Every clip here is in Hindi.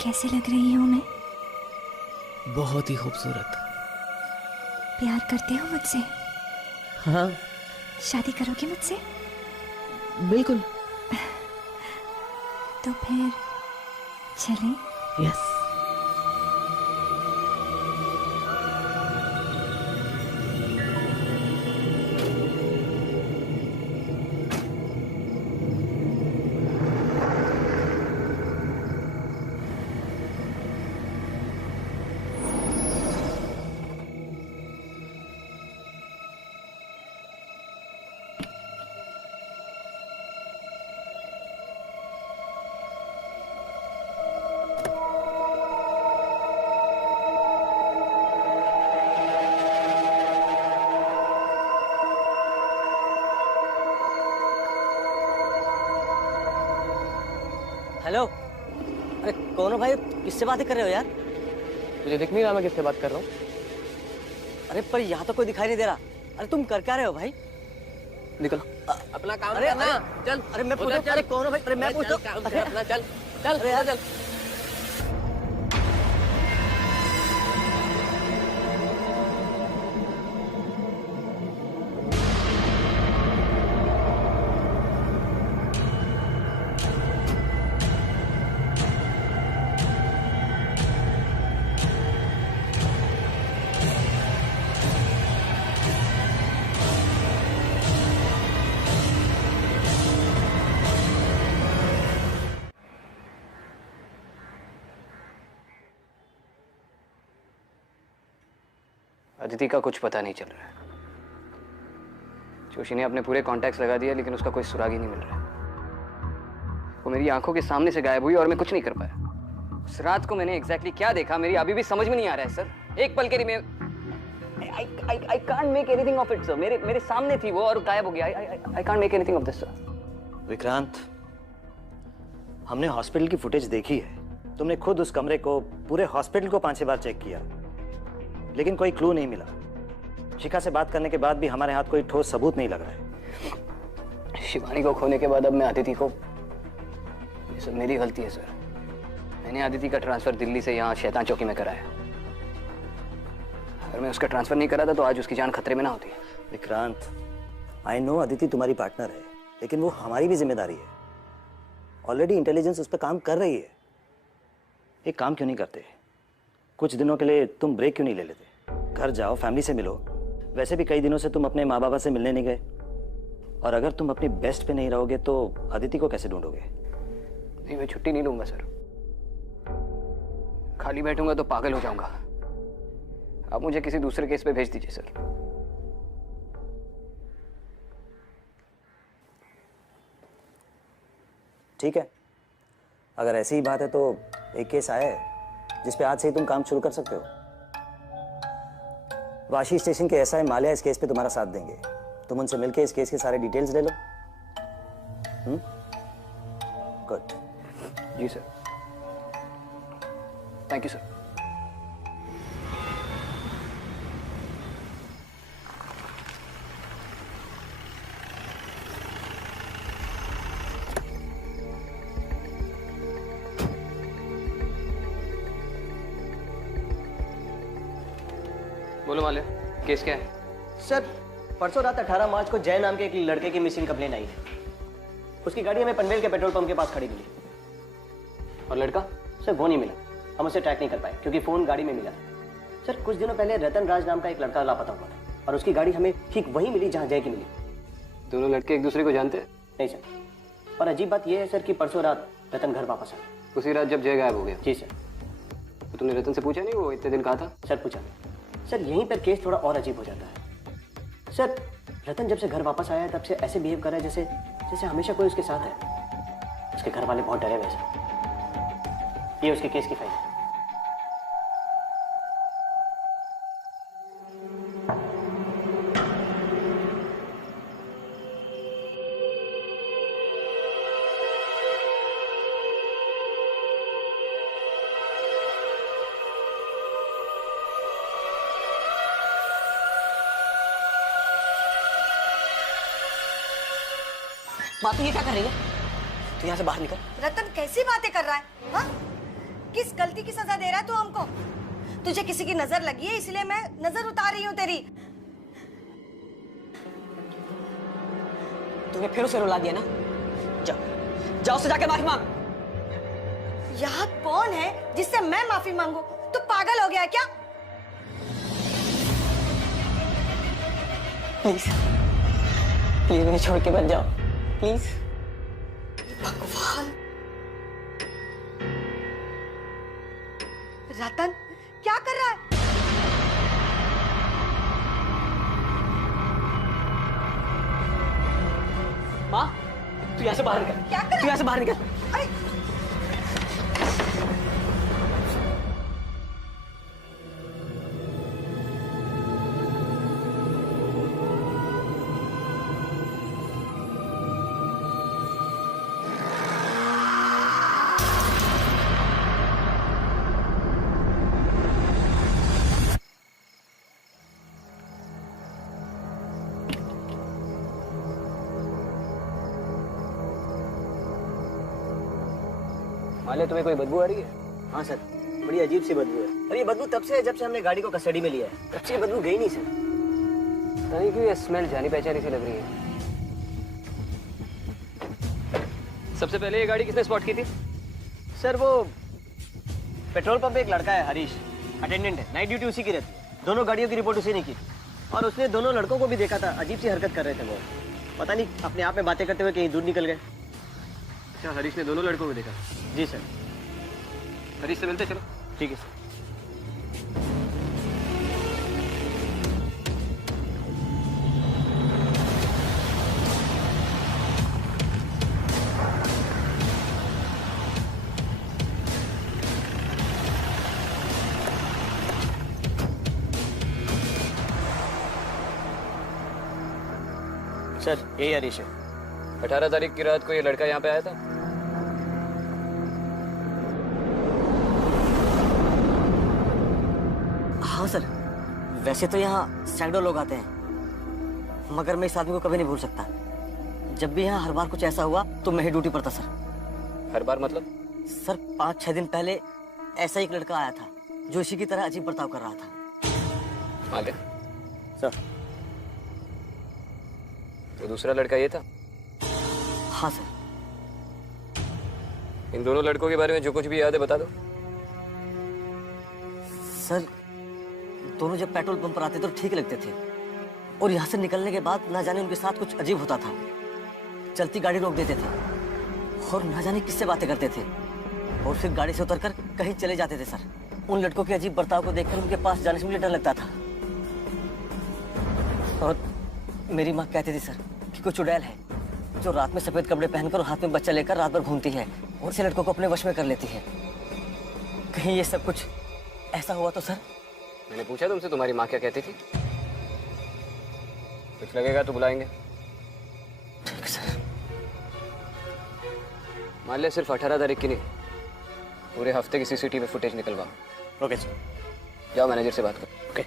कैसी लग रही हूँ मैं? बहुत ही खूबसूरत। प्यार करते हो मुझसे? हाँ शादी करोगे मुझसे? बिल्कुल। तो फिर चलें? यस। हेलो। अरे कौन हो भाई, किससे बातें कर रहे हो यार? तुझे दिख नहीं रहा मैं किससे बात कर रहा हूँ? अरे पर यहाँ तो कोई दिखाई नहीं दे रहा। अरे तुम कर क्या रहे हो भाई? निकलो। अपना काम अरे करना। चल। अरे मैं पूछता हूँ, अरे कौन हो भाई? अरे मैं पूछता हूँ। अपना चल चल अरे यार। चल। अदिति का कुछ पता नहीं चल रहा है। जोशी ने अपने पूरे कॉन्टैक्ट्स लगा दिया लेकिन उसका कोई सुराग ही नहीं मिल रहा है। वो मेरी आंखों के सामने से गायब हुई और मैं कुछ नहीं कर पाया। उस रात को मैंने एग्जैक्टली क्या देखा मेरी अभी भी समझ में नहीं आ रहा है सर। एक पल के लिए I can't make anything of it sir. मेरे सामने थी वो और गायब हो गया। I can't make anything of this sir. Vikrant, हमने हॉस्पिटल की फुटेज देखी है। तुमने खुद उस कमरे को, पूरे हॉस्पिटल को 5-6 बार चेक किया, लेकिन कोई क्लू नहीं मिला। शिखा से बात करने के बाद भी हमारे हाथ कोई ठोस सबूत नहीं लग रहा है। शिवानी को खोने के बाद अब मैं अदिति को, ये सब मेरी गलती है सर। मैंने अदिति का ट्रांसफर दिल्ली से यहाँ शैतान चौकी में कराया। अगर मैं उसका ट्रांसफर नहीं करा था तो आज उसकी जान खतरे में ना होती। विक्रांत, आई नो अदिति तुम्हारी पार्टनर है, लेकिन वो हमारी भी जिम्मेदारी है। ऑलरेडी इंटेलिजेंस उस पर काम कर रही है। एक काम क्यों नहीं करते, कुछ दिनों के लिए तुम ब्रेक क्यों नहीं ले लेते? घर जाओ, फैमिली से मिलो। वैसे भी कई दिनों से तुम अपने माँ बाबा से मिलने नहीं गए, और अगर तुम अपनी बेस्ट पे नहीं रहोगे तो अदिति को कैसे ढूंढोगे? नहीं, मैं छुट्टी नहीं लूंगा सर। खाली बैठूंगा तो पागल हो जाऊंगा। आप मुझे किसी दूसरे केस पे भेज दीजिए सर। ठीक है, अगर ऐसी ही बात है तो एक केस आया है जिस पे आज से ही तुम काम शुरू कर सकते हो। वाशी स्टेशन के एसआई माल्या इस केस पे तुम्हारा साथ देंगे। तुम उनसे मिलके इस केस के सारे डिटेल्स ले लो। गुड। जी सर। Thank you sir. बोलो माल्या, केस क्या है? सर, परसों रात 18 मार्च को जय नाम के एक लड़के की मिसिंग कंप्लेन आई है। उसकी गाड़ी हमें पनवेल के पेट्रोल पंप के पास खड़ी मिली। और लड़का? सर वो नहीं मिला, हम उसे ट्रैक नहीं कर पाए क्योंकि फोन गाड़ी में मिला। सर कुछ दिनों पहले रतन राज नाम का एक लड़का लापता हुआ था और उसकी गाड़ी हमें ठीक वहीं मिली जहाँ जय की मिली। दोनों लड़के एक दूसरे को जानते हैं? नहीं सर, और अजीब बात यह है सर कि परसों रात रतन घर वापस आया। उसी रात जब जय गायब हो गया? जी सर। तो तुमने रतन से पूछा नहीं वो इतने दिन कहा था? सर पूछा। सर यहीं पर केस थोड़ा और अजीब हो जाता है। सर रतन जब से घर वापस आया है तब से ऐसे बिहेव कर रहा है जैसे जैसे हमेशा कोई उसके साथ है। उसके घर वाले बहुत डरे हुए सर। ये उसके केस की फाइल है। बात ये क्या कर रही है? तू यहाँ से बाहर निकल। रतन कैसी बातें कर रहा है? हाँ? किस गलती की सजा दे रहा है तू हमको? तुझे किसी की नजर लगी है इसलिए मैं नजर उतार रही हूँ तेरी। तूने फिर उसे रुला दिया ना? जाओ जाओ उससे जाके माफी मांग। यहाँ कौन है जिससे मैं माफी मांगू? तू पागल हो गया है क्या? प्लीज प्लीज मुझे छोड़ के मत जाओ प्लीज। भगवान, रतन क्या कर रहा है? माँ तू यहाँ से बाहर निकल। क्या कर रहा है? तू यहाँ से बाहर निकल। अरे माले तुम्हें कोई बदबू आ रही है? हाँ सर, बड़ी अजीब सी बदबू है। और ये बदबू तब से है जब से हमने गाड़ी को कस्टडी में लिया है। तब से ये बदबू गई नहीं सर। पता नहीं क्यों ये स्मेल जानी पहचानी सी लग रही है। सबसे पहले ये गाड़ी किसने स्पॉट की थी? सर वो पेट्रोल पंप पे एक लड़का है हरीश, अटेंडेंट है, नाइट ड्यूटी उसी की रहती है। दोनों गाड़ियों की रिपोर्ट उसी ने की और उसने दोनों लड़कों को भी देखा था। अजीब सी हरकत कर रहे थे वो, पता नहीं अपने आप में बातें करते हुए कहीं दूर निकल गए। अच्छा, हरीश ने दोनों लड़कों को देखा? जी सर। हरीश से मिलते चलो। ठीक है सर। सर यही हरीश है। 18 तारीख की रात को ये लड़का यहाँ पे आया था? हाँ सर, वैसे तो यहाँ सैकड़ों लोग आते हैं, मगर मैं इस आदमी को कभी नहीं भूल सकता। जब भी यहाँ हर बार कुछ ऐसा हुआ तो मैं ही ड्यूटी पर था सर। हर बार मतलब? सर 5-6 दिन पहले ऐसा एक लड़का आया था जो इसी की तरह अजीब बर्ताव कर रहा था। माले, सर तो दूसरा लड़का ये था? हाँ सर। इन दोनों लड़कों के बारे में जो कुछ भी याद है बता दो। सर दोनों जब पेट्रोल पंप पर आते तो ठीक लगते थे और यहाँ से निकलने के बाद ना जाने उनके साथ कुछ अजीब होता था। चलती गाड़ी रोक देते थे और ना जाने किससे बातें करते थे और फिर गाड़ी से उतरकर कहीं चले जाते थे सर। उन लड़कों के अजीब बर्ताव को देखकर उनके पास जाने से मुझे डर लगता था। और मेरी माँ कहती थी सर कि कोई चुड़ैल है जो रात में सफेद कपड़े पहनकर और हाथ में बच्चा लेकर रात भर घूमती है और ऐसे लड़कों को अपने वश में कर लेती है। कहीं ये सब कुछ ऐसा हुआ तो सर? मैंने पूछा तुमसे तुम्हारी माँ क्या कहती थी? कुछ लगेगा तो बुलाएंगे। ठीक सर। मान लिया सिर्फ 18 तारीख की नहीं, पूरे हफ्ते की सीसीटीवी फुटेज निकलवा। Okay sir. जाओ मैनेजर से बात करो। ओके।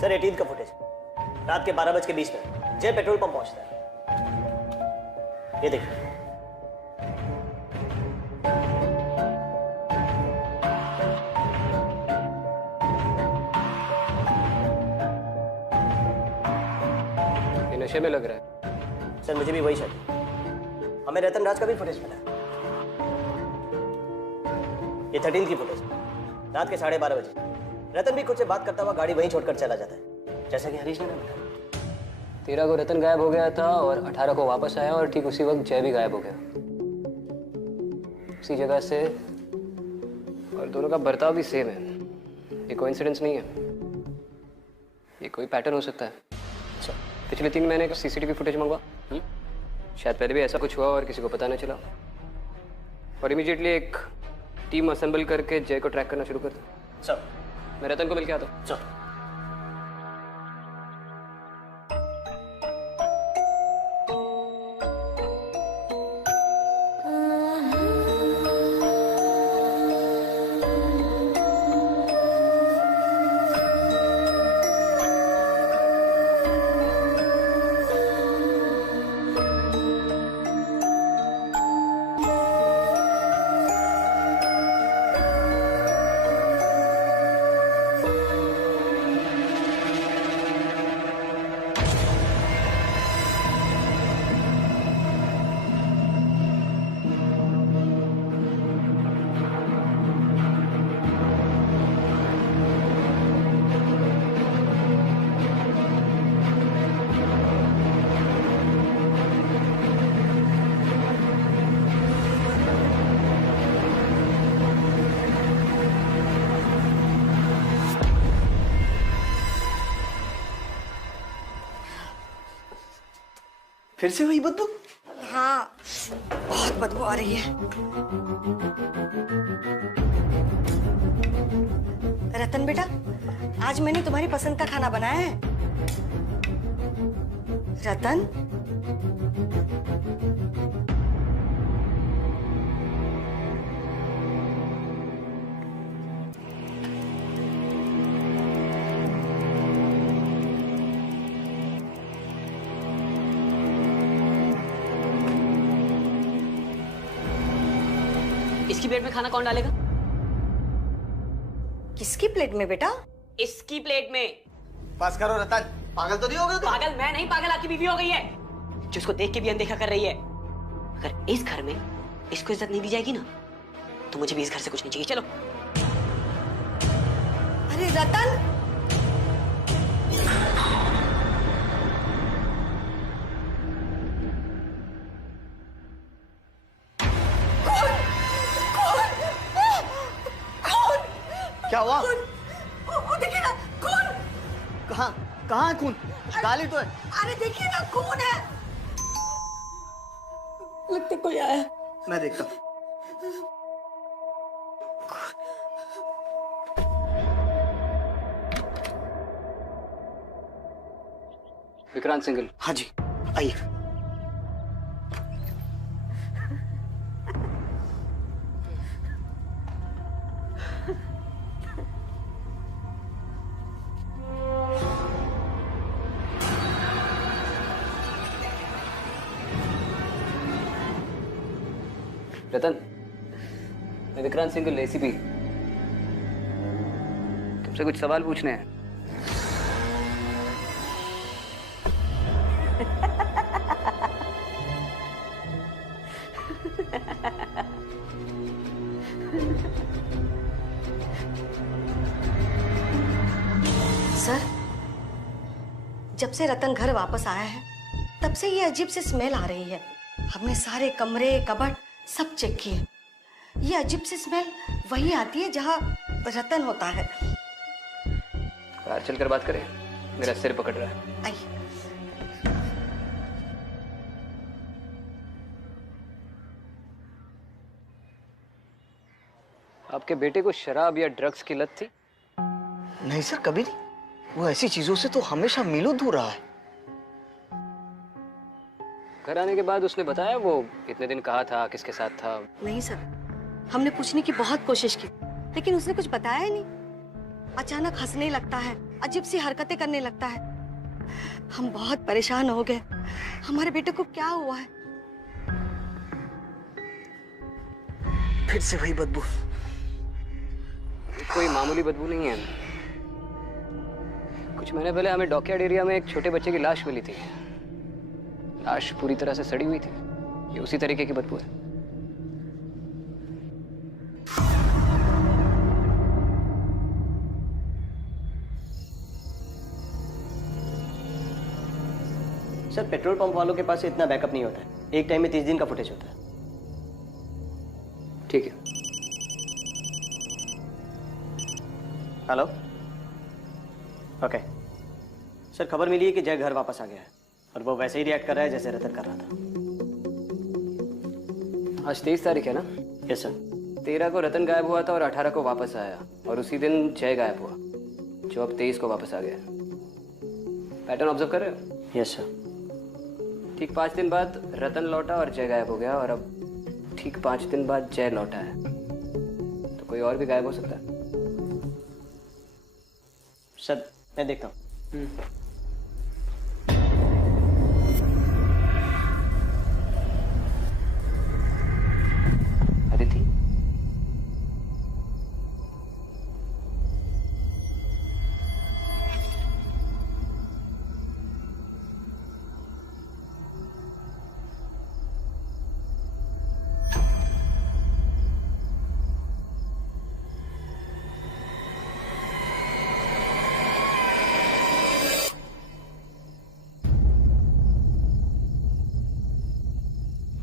सर 18 का फुटेज रात के 12:20 जय पेट्रोल पंप पहुंचता है। ये देखिए। ये नशे में लग रहा है। सर मुझे भी वही शक। हमें रतन राज का भी फुटेज मिला है। ये 13 की फुटेज रात के 12:30 रतन भी खुद से बात करता हुआ गाड़ी वहीं छोड़कर चला जाता है, जैसा कि हरीश ने बताया। 13 को रतन गायब हो गया था और 18 को वापस आया और ठीक उसी वक्त जय भी गायब हो गया उसी जगह से, और दोनों का बर्ताव भी सेम है। ये कोइंसिडेंस नहीं है, ये कोई पैटर्न हो सकता है। अच्छा। पिछले 3 महीने का सीसीटीवी फुटेज मंगवा। शायद पहले भी ऐसा कुछ हुआ और किसी को पता न चला, और इमीडिएटली एक टीम असेंबल करके जय को ट्रैक करना शुरू कर दो। सर मैं रतन को मिल के आता हूँ। चल। फिर से वही बदबू? हाँ, बहुत बदबू आ रही है। रतन बेटा, आज मैंने तुम्हारी पसंद का खाना बनाया है। रतन, इसकी प्लेट में खाना कौन डालेगा? किसकी प्लेट में बेटा? इसकी प्लेट में। पास करो रतन, पागल तो नहीं हो गए तुम? पागल मैं नहीं, पागल आपकी बीवी हो गई है, जिसको देख के भी अनदेखा कर रही है। अगर इस घर में इसको इज्जत नहीं दी जाएगी ना, तो मुझे भी इस घर से कुछ नहीं चाहिए। चलो। अरे रतन, क्या हुआ? वो देखिए ना, खून। कहाँ है खून? गाली तो है। अरे देखिए ना, खून है। लगता कोई आया। मैं देखता हूँ। विक्रांत सिंघल। हाँ जी, आइए। रतन, मैं विक्रांत सिंघल, एसीपी। तुमसे कुछ सवाल पूछने हैं। सर, जब से रतन घर वापस आया है, तब से ये अजीब सी स्मेल आ रही है। हमने सारे कमरे, कबर्ड सब चेक किए। ये अजीब सी स्मेल वहीं आती है जहाँ रतन होता है। बाहर चलकर बात करें, मेरा सिर पकड़ रहा है। आइए। आपके बेटे को शराब या ड्रग्स की लत थी? नहीं सर, कभी नहीं। वो ऐसी चीजों से तो हमेशा मीलों दूर रहा है। घर आने के बाद उसने बताया वो कितने दिन कहाँ था, किसके साथ था? नहीं सर, हमने पूछने की बहुत कोशिश की, लेकिन उसने कुछ बताया ही नहीं। अचानक हंसने लगता है, अजीब सी हरकतें करने लगता है। हम बहुत परेशान हो गए। हमारे बेटे को क्या हुआ है? फिर से वही बदबू। कोई मामूली बदबू नहीं है। कुछ महीने पहले हमें डॉकयार्ड एरिया में एक छोटे बच्चे की लाश मिली थी। लाश पूरी तरह से सड़ी हुई थी। ये उसी तरीके की बदबू है। सर, पेट्रोल पंप वालों के पास इतना बैकअप नहीं होता है। एक टाइम में 30 दिन का फुटेज होता है। ठीक है। हेलो। ओके सर, खबर मिली है कि जय घर वापस आ गया है और वो वैसे ही रिएक्ट कर रहा है जैसे रतन कर रहा था। आज 23 तारीख है ना? Yes sir. 13 को रतन गायब हुआ था और 18 को वापस आया, और उसी दिन जय गायब हुआ, जो अब 23 को वापस आ गया। पैटर्न ऑब्जर्व कर रहे हो? Yes sir. ठीक 5 दिन बाद रतन लौटा और जय गायब हो गया, और अब ठीक 5 दिन बाद जय लौटा है। तो कोई और भी गायब हो सकता है। सर, मैं देखता हूँ। अदिति,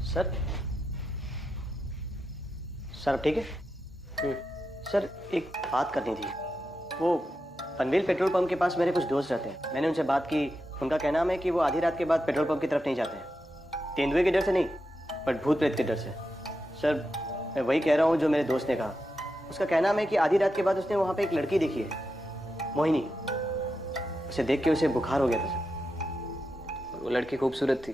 सर, सर अब ठीक है? सर, एक बात करनी थी। वो पनवेल पेट्रोल पंप के पास मेरे कुछ दोस्त रहते हैं। मैंने उनसे बात की। उनका कहना है कि वो आधी रात के बाद पेट्रोल पंप की तरफ नहीं जाते हैं। तेंदुए के डर से नहीं, बट भूत प्रेत के डर से। सर, मैं वही कह रहा हूँ जो मेरे दोस्त ने कहा। उसका कहना है कि आधी रात के बाद उसने वहाँ पे एक लड़की देखी है, मोहिनी। उसे देख के उसे बुखार हो गया था सर। और वो लड़की खूबसूरत थी,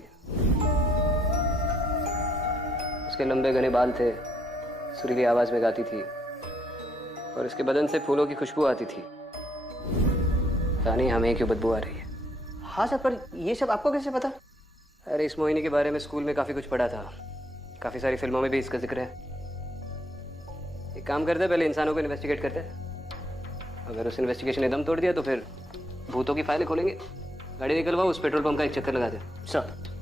उसके लंबे घने बाल थे, सुरीली आवाज में गाती थी और उसके बदन से फूलों की खुशबू आती थी। पता नहीं हमें क्यों बदबू आ रही है। हाँ सर, पर ये सब आपको कैसे पता? अरे इस मोहिनी के बारे में स्कूल में काफी कुछ पढ़ा था, काफी सारी फिल्मों में भी इसका जिक्र है। एक काम करते हैं, पहले इंसानों को इन्वेस्टिगेट करते हैं। अगर उस इन्वेस्टिगेशन ने दम तोड़ दिया तो फिर भूतों की फाइलें खोलेंगे। गाड़ी निकलवाओ, उस पेट्रोल पंप का एक चक्कर लगा दे। सर।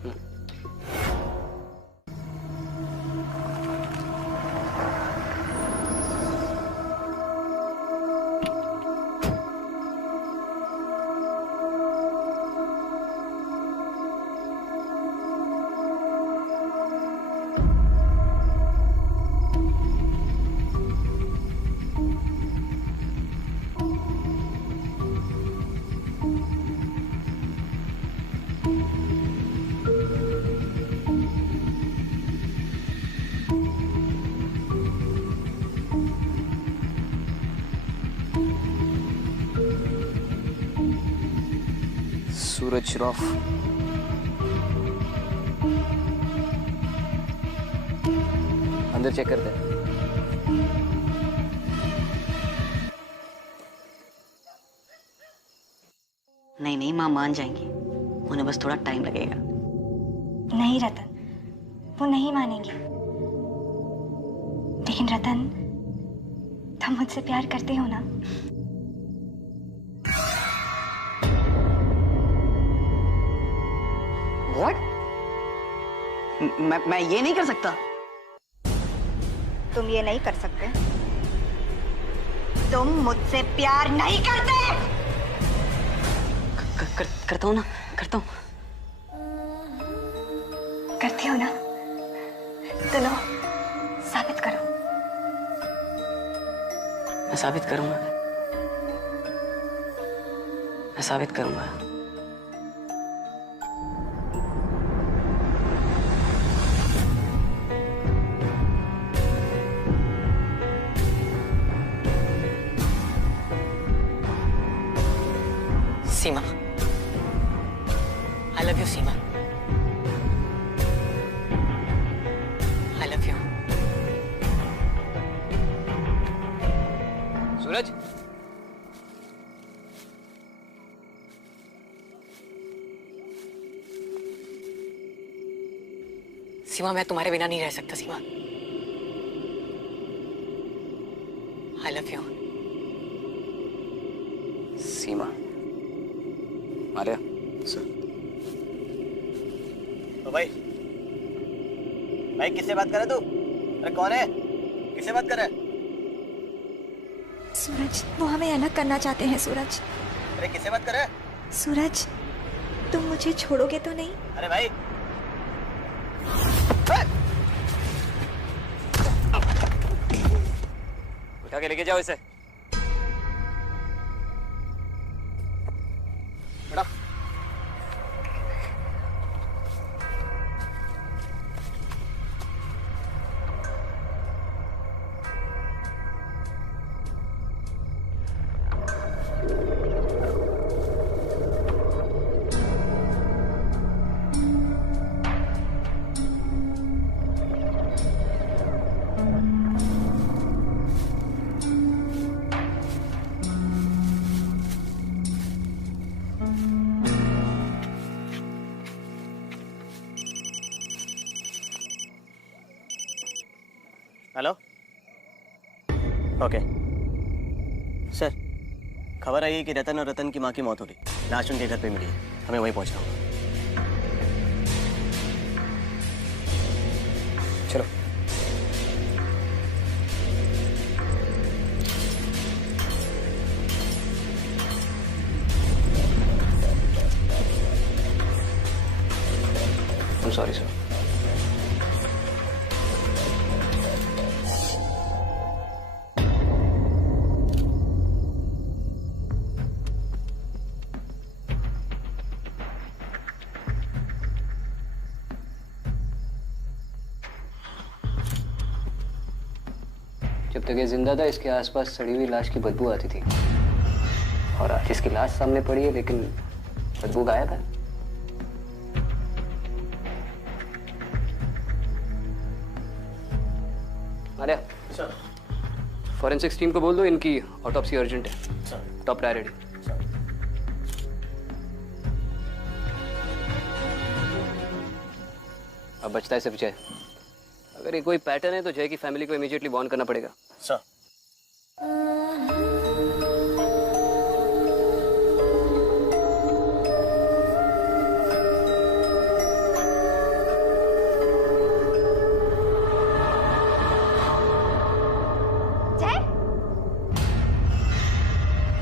सूरज श्रॉफ। अंदर चेक करते हैं। नहीं नहीं, माँ मान जाएंगी, उन्हें बस थोड़ा टाइम लगेगा। नहीं रतन, वो नहीं मानेंगी। लेकिन रतन, तुम मुझसे प्यार करते हो ना? What? मैं ये नहीं कर सकता। तुम ये नहीं कर सकते। तुम मुझसे प्यार नहीं करते। करता हूँ ना, करता हूँ। करते हो ना? तो लो, साबित करो। मैं साबित करूंगा, मैं साबित करूंगा। सीमा, I love you, Seema. I love you। सूरज, सीमा, मैं तुम्हारे बिना नहीं रह सकता सीमा। I love you। Seema. Arya. Sir. तो भाई किससे बात कर रहा है तू? अरे कौन है? किससे बात कर रहा है? सूरज, वो हमें अलग करना चाहते हैं। सूरज, अरे किससे बात कर रहा है? सूरज, तुम मुझे छोड़ोगे तो नहीं? अरे भाई, उठा के लेके जाओ इसे। बड़ा। हेलो। ओके सर, खबर आई है कि रतन और रतन की माँ की मौत हो गई। लाश उनके घर पे मिली है, हमें वहीं पहुंचना होगा। चलो। I'm sorry, sir. जब तक ये जिंदा था इसके आसपास सड़ी हुई लाश की बदबू आती थी, और आज इसकी लाश सामने पड़ी है लेकिन बदबू गायब है। आर्या, फॉरेंसिक्स टीम को बोल दो इनकी ऑटोप्सी अर्जेंट है, टॉप प्रायोरिटी। अब बचता है सिर्फ जय। अगर ये कोई पैटर्न है तो जय की फैमिली को इमीडिएटली वार्न करना पड़ेगा। सर। जय,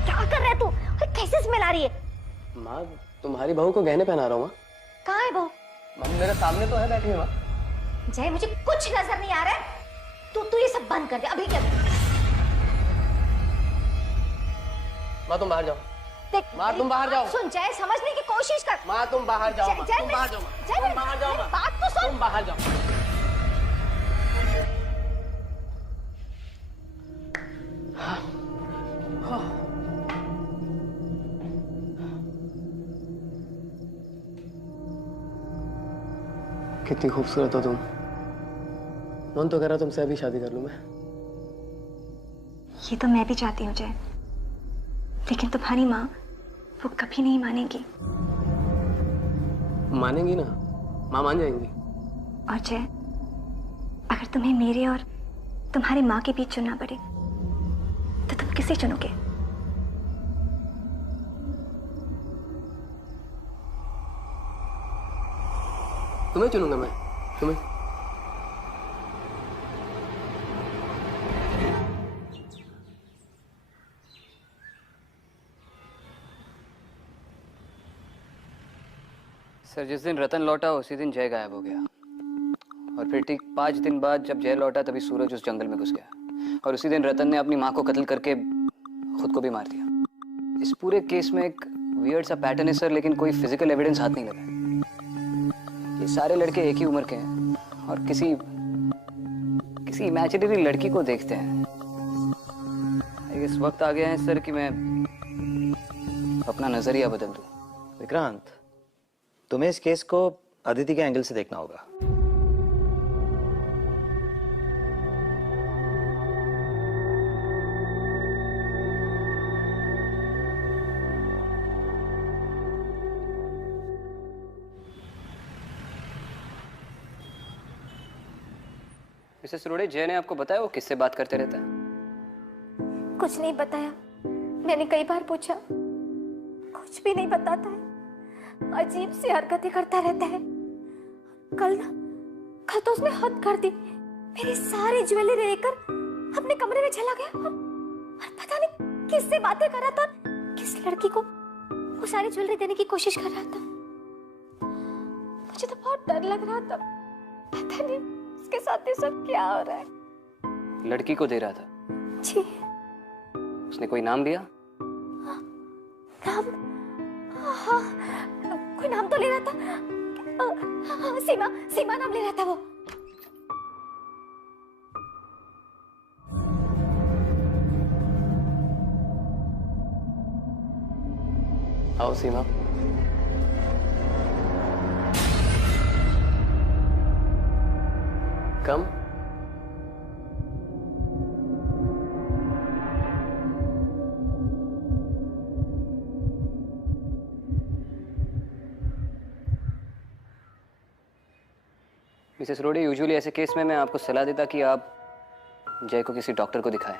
क्या कर रहा है तू? और कैसे स्मेल आ रही है? माँ, तुम्हारी बहू को गहने पहना रहा हूँ। कहाँ है वो? माँ मेरे सामने तो है बैठी हुई। माँ जय, मुझे कुछ नजर नहीं आ रहा है। तू ये सब बंद कर दे अभी के अभी। माँ तुम बाहर जाओ। देख, माँ तुम बाहर जाओ। सुन जय, समझने की कोशिश कर। माँ तुम बाहर जाओ। माँ जय, तुम बाहर जाओ। जय, तुम बाहर जाओ। मेरी बात तो सुन। तुम बाहर जाओ। कितनी खूबसूरत हो तुम। मन तो कह रहा तुमसे अभी शादी कर लूं मैं। ये तो मैं भी चाहती हूँ जय, लेकिन तुम्हारी माँ वो कभी नहीं मानेगी। मानेंगी ना, माँ मान जाएंगी। और जय, अगर तुम्हें मेरे और तुम्हारी माँ के बीच चुनना पड़े तो तुम किसे चुनोगे? तुम्हें चुनूंगा मैं, तुम्हें। सर, जिस दिन रतन लौटा उसी दिन जय गायब हो गया, और फिर ठीक 5 दिन बाद जब जय लौटा तभी सूरज उस जंगल में घुस गया, और उसी दिन रतन ने अपनी माँ को कत्ल करके खुद को भी मार दिया। इस पूरे केस में एक वियर्ड सा पैटर्न है सर, लेकिन कोई फिजिकल एविडेंस हाथ नहीं लगा। ये सारे लड़के एक ही उम्र के हैं और किसी इमेजिनरी लड़की को देखते हैं। इस वक्त आ गया है सर कि मैं अपना नजरिया बदल दूं। विक्रांत, तुम्हें इस केस को अदिति के एंगल से देखना होगा। मिसेस रोड़े, जय ने आपको बताया वो किससे बात करते रहता है? कुछ नहीं बताया। मैंने कई बार पूछा, कुछ भी नहीं बताता है। अजीब सी हरकतें करता रहता है। कल तो उसने हद कर दी। मेरी सारी ज्वेलरी लेकर अपने कमरे में चला गया और पता नहीं किससे बातें कर रहा था, किस लड़की को वो सारी ज्वेलरी देने की कोशिश कर रहा था। मुझे तो बहुत डर लग रहा था। पता नहीं उसके साथ ये सब क्या हो रहा है। लड़की को दे रहा था? जी। उसने कोई नाम लिया? नाम? हाँ, कोई नाम तो ले रहा था। हाँ, सीमा नाम ले रहा था वो। आओ सीमा। कम। मिसेस रोड़े, यूजुअली ऐसे केस में मैं आपको सलाह देता कि आप जय को किसी डॉक्टर को दिखाएं,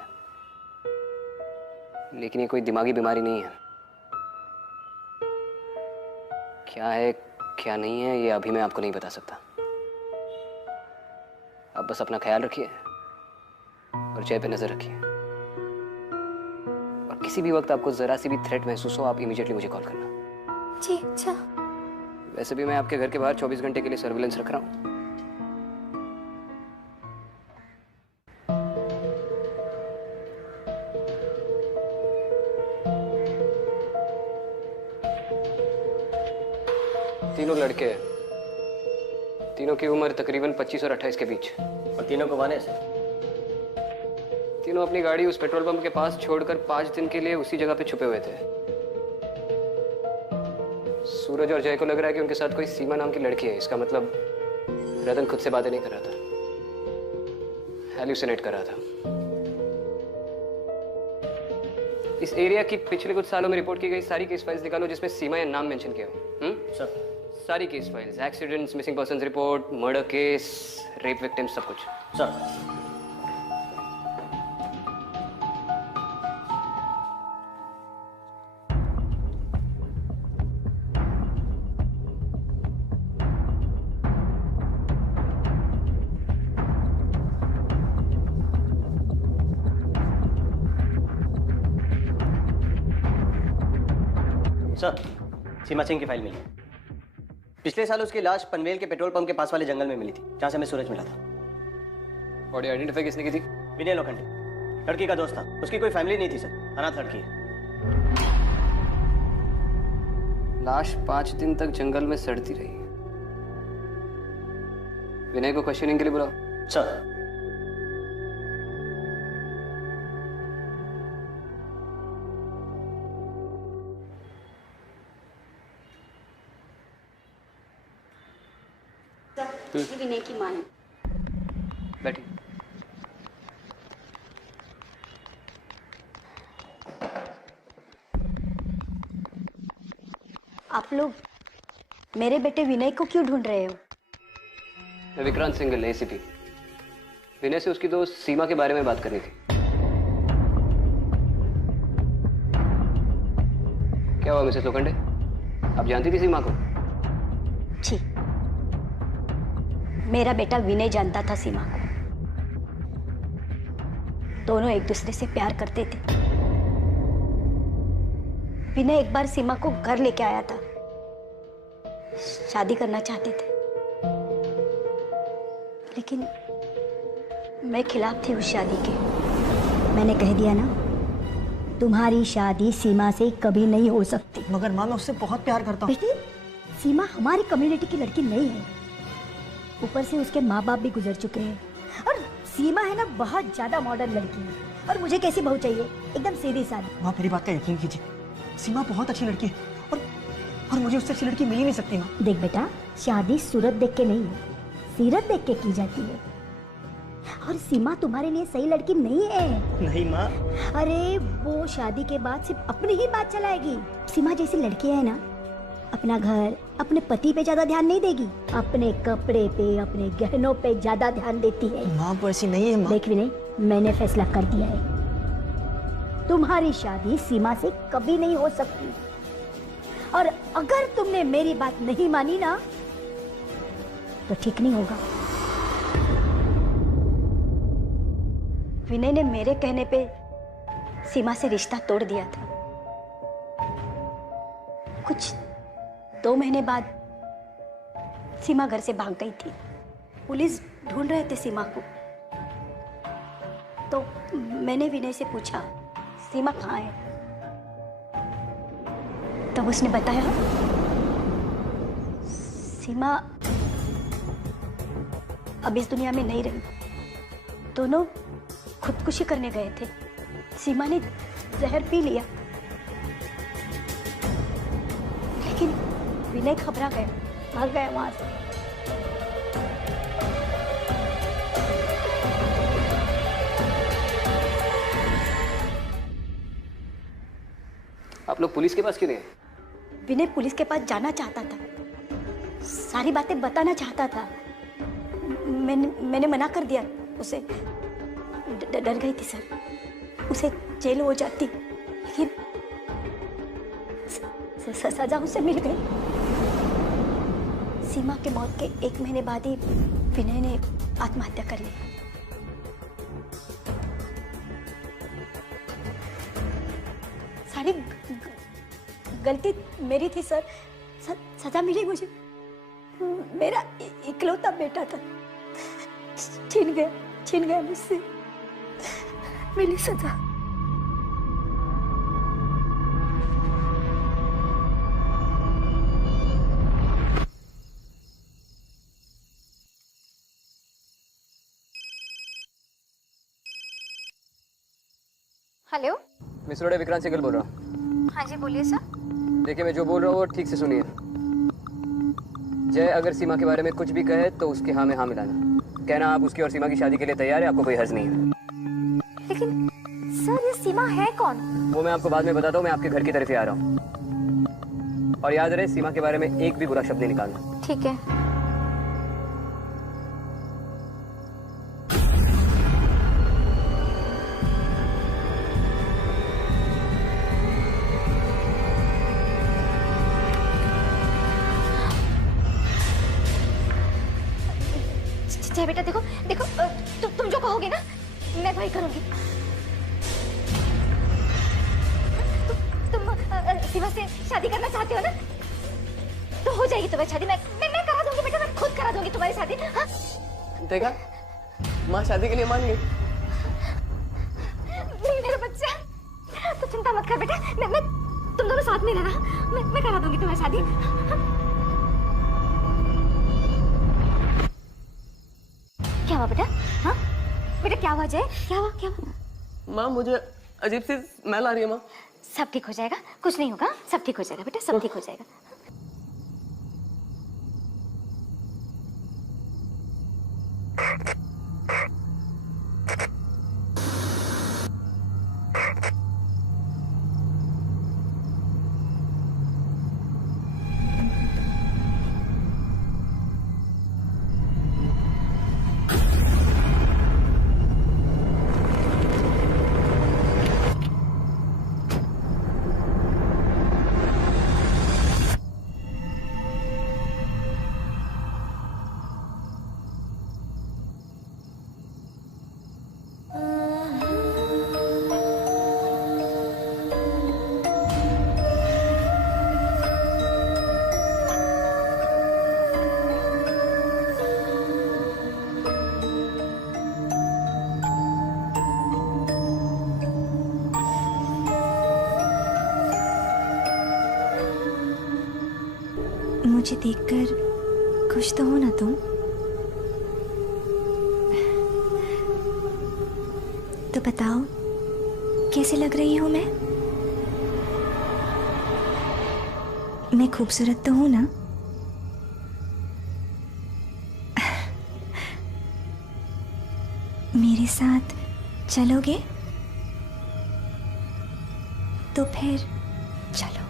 लेकिन ये कोई दिमागी बीमारी नहीं है। क्या है क्या नहीं है ये अभी मैं आपको नहीं बता सकता। आप बस अपना ख्याल रखिए और जय पे नजर रखिए, और किसी भी वक्त आपको जरा सी भी थ्रेट महसूस हो आप इमीडिएटली मुझे कॉल करना। जी अच्छा। वैसे भी मैं आपके घर के बाहर 24 घंटे के लिए सर्विलेंस रख रहा हूँ। तीनों लड़के हैं, तीनों की उम्र तकरीबन 25 और 28 के बीच। और तीनों को माने से? तीनों अपनी गाड़ी उस पेट्रोल पंप के पास छोड़कर 5 दिन के लिए उसी जगह पे छुपे हुए थे। सूरज और जय को लग रहा है कि उनके साथ कोई सीमा नाम की लड़की है। इसका मतलब रतन खुद से बातें नहीं कर रहा था, हैल्यूसिनेट कर रहा था। इस एरिया की पिछले कुछ सालों में रिपोर्ट की गई सारी केस फाइल्स निकालो जिसमें सीमा या नाम मेंशन किया हो। सर सारी case files, accidents, missing persons report, murder case, rape victim, सब कुछ। सर सर सीमा सिंह की फाइल मिली। पिछले साल उसकी लाश पनवेल के पेट्रोल पंप के पास वाले जंगल में मिली थी, जहां से हमें सूरज मिला था। बॉडी आइडेंटिफाई किसने की थी? विनय लोखंडे, लड़की का दोस्त था। उसकी कोई फैमिली नहीं थी सर, अनाथ लड़की है। लाश 5 दिन तक जंगल में सड़ती रही। विनय को क्वेश्चनिंग के लिए बुलाओ। सर ये विनय की मां है। बैठी। आप लोग मेरे बेटे विनय को क्यों ढूंढ रहे हो? मैं विक्रांत सिंघल, एसीपी। विनय से उसकी दोस्त सीमा के बारे में बात करनी थी। क्या हुआ मिसेस लोखंडे? आप जानती थी सीमा को? छी, मेरा बेटा विनय जानता था सीमा को। दोनों एक दूसरे से प्यार करते थे। विनय एक बार सीमा को घर लेके आया था, शादी करना चाहते थे, लेकिन मैं खिलाफ थी उस शादी के। मैंने कह दिया ना, तुम्हारी शादी सीमा से कभी नहीं हो सकती। मगर माँ मैं उससे बहुत प्यार करता हूँ। बेटी, सीमा हमारी कम्युनिटी की लड़की नहीं है। ऊपर से उसके माँ बाप भी गुजर चुके हैं, और सीमा है ना बहुत ज्यादा मॉडर्न लड़की है। और मुझे कैसी बहू चाहिए? एकदम सीधी सादी। माँ मेरी बात का यकीन कीजिए, सीमा बहुत अच्छी लड़की है और मुझे उससे अच्छी लड़की मिल ही नहीं सकती माँ। देख बेटा, शादी सूरत देख के नहीं, सीरत देख के की जाती है। और सीमा तुम्हारे लिए सही लड़की नहीं है। नहीं माँ। अरे वो शादी के बाद सिर्फ अपनी ही बात चलाएगी। सीमा जैसी लड़की है ना, अपना घर, अपने पति पे ज्यादा ध्यान नहीं देगी, अपने कपड़े पे, अपने गहनों पे ज्यादा ध्यान देती है। माँ वो ऐसी नहीं है माँ। देख विनय, मैंने फैसला कर दिया है, तुम्हारी शादी सीमा से कभी नहीं हो सकती। और अगर तुमने मेरी बात नहीं मानी ना, तो ठीक नहीं होगा। विनय ने मेरे कहने पे सीमा से रिश्ता तोड़ दिया था। कुछ 2 महीने बाद सीमा घर से भाग गई थी। पुलिस ढूंढ रहे थे सीमा को। तो मैंने विनय से पूछा, सीमा कहाँ है? तब उसने बताया, सीमा अब इस दुनिया में नहीं रही। दोनों खुदकुशी करने गए थे। सीमा ने जहर पी लिया, लेकिन विनय घबरा गया, भाग गया वहां से। आप लोग पुलिस के पास क्यों नहीं गए? विनय पुलिस के पास जाना चाहता था, सारी बातें बताना चाहता था। मैंने मना कर दिया उसे। डर गई थी सर, उसे जेल हो जाती, लेकिन सजा उसे मिल गई। सीमा के मौत के 1 महीने बाद ही विनय ने आत्महत्या कर ली। सारी गलती मेरी थी सर, सजा मिली मुझे। मेरा इकलौता बेटा था, छीन गया मुझसे, मिली सजा। हेलो। मिस रोडे विक्रांत सिंगल बोल रहा हूँ। हाँ जी बोलिए सर। देखिए मैं जो बोल रहा हूँ वो ठीक से सुनिए। जय अगर सीमा के बारे में कुछ भी कहे तो उसकी हाँ में हाँ मिलाना। कहना आप उसकी और सीमा की शादी के लिए तैयार है, आपको कोई हर्ज नहीं है। लेकिन सर ये सीमा है कौन? वो मैं आपको बाद में बताता हूँ, मैं आपके घर की तरफ ही आ रहा हूँ। और याद रहे सीमा के बारे में एक भी बुरा शब्द नहीं निकालना। ठीक है। जय बेटा देखो देखो, तुम जो कहोगे ना मैं वही करूंगी। तुम सीमा से शादी करना चाहते हो ना, तो हो जाएगी तुम्हारी शादी। मैं करा दूंगी बेटा, मैं खुद करा दूंगी तुम्हारी शादी। हाँ? देखा, माँ शादी के लिए मान गई। मेरा बच्चा, तो चिंता मत कर बेटा, मैं तुम दोनों साथ में रहना, मैं करा दूंगी तुम्हारी शादी। क्या हुआ बेटा? हाँ बेटा क्या हुआ जय? क्या हुआ? माँ मुझे अजीब सी स्मेल आ रही है माँ। सब ठीक हो जाएगा, कुछ नहीं होगा, सब ठीक हो जाएगा बेटा, सब ठीक हो जाएगा। मुझे देखकर खुश तो हो ना तुम? तो बताओ कैसे लग रही हूं मैं खूबसूरत तो हूं ना? मेरे साथ चलोगे? तो फिर चलो।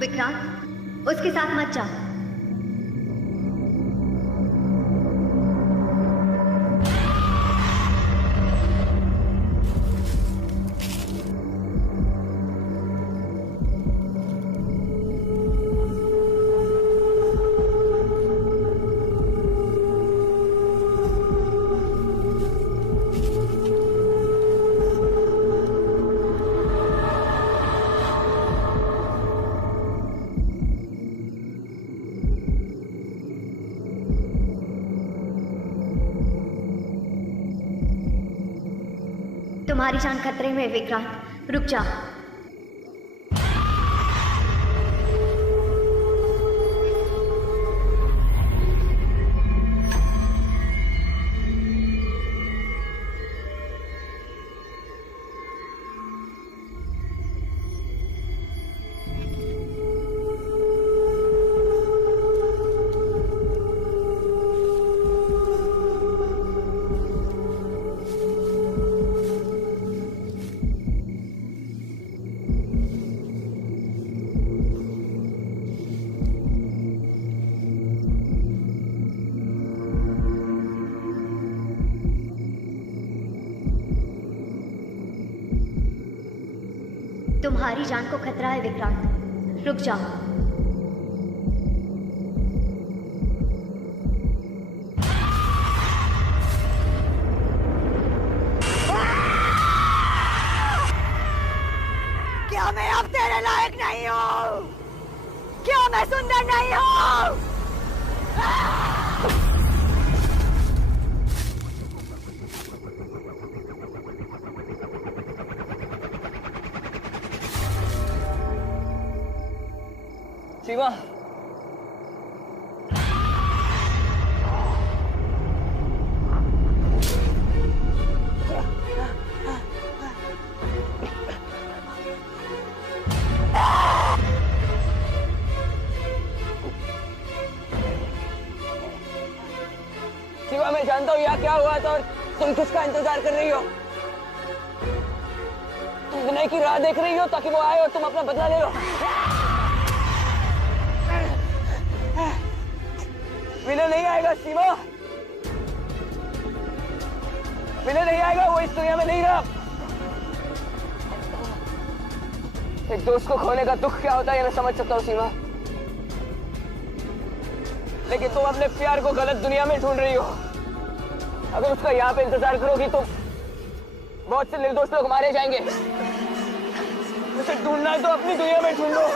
विक्रांत उसके साथ मत जाओ। तुम्हारी जान खतरे में विक्रांत, रुक जा। तुम्हारी जान को खतरा है विक्रांत, रुक जाओ। क्या मैं अब तेरे लायक नहीं हूँ? क्यों मैं सुंदर नहीं हूँ? सीमा, सीमा, मैं जानता हूँ यहाँ क्या हुआ था और तुम किसका इंतजार कर रही हो। तुम विनय की राह देख रही हो ताकि वो आए और तुम अपना बदला ले लो। विनय नहीं आएगा सीमा, विनय नहीं आएगा, वो इस दुनिया में नहीं रहा। एक दोस्त को खोने का दुख क्या होता है ये मैं समझ सकता हूँ सीमा, लेकिन तुम अपने प्यार को गलत दुनिया में ढूंढ रही हो। अगर उसका यहाँ पे इंतजार करोगी तो बहुत से निर्दोष लोग मारे जाएंगे। उसे ढूंढना है तो अपनी दुनिया में ढूंढो।